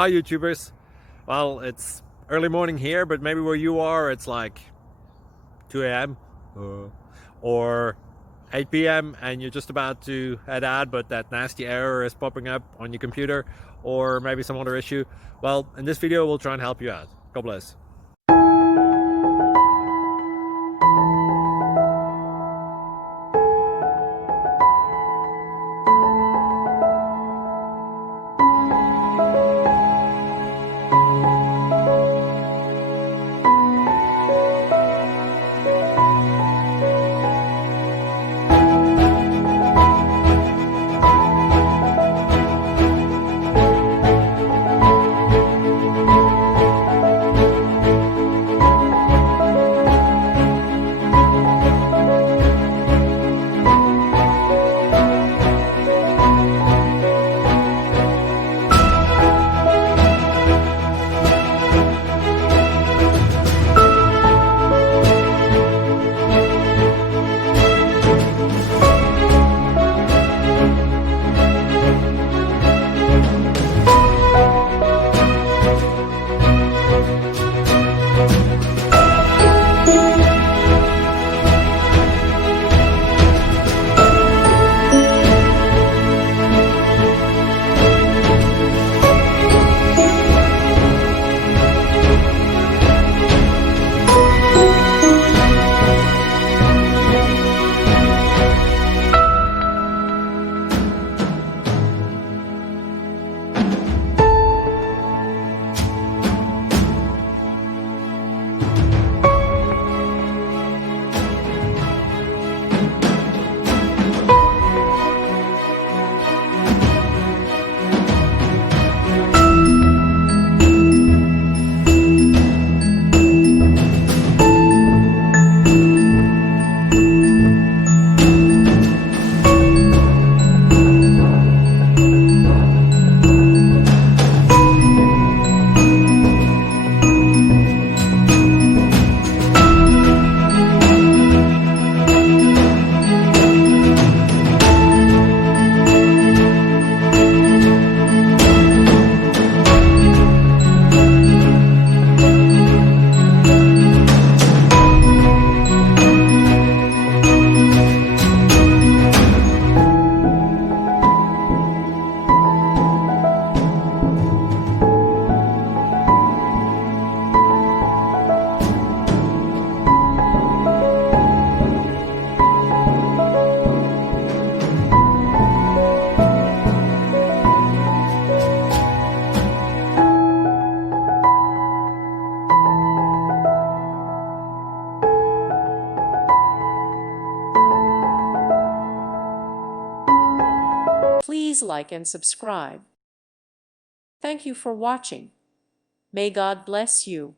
Hi YouTubers. Well, it's early morning here, but maybe where you are it's like 2 a.m. or 8 p.m. and you're just about to head out, but that nasty error is popping up on your computer, or maybe some other issue. Well, in this video we'll try and help you out. God bless. Please like and subscribe. Thank you for watching. May God bless you.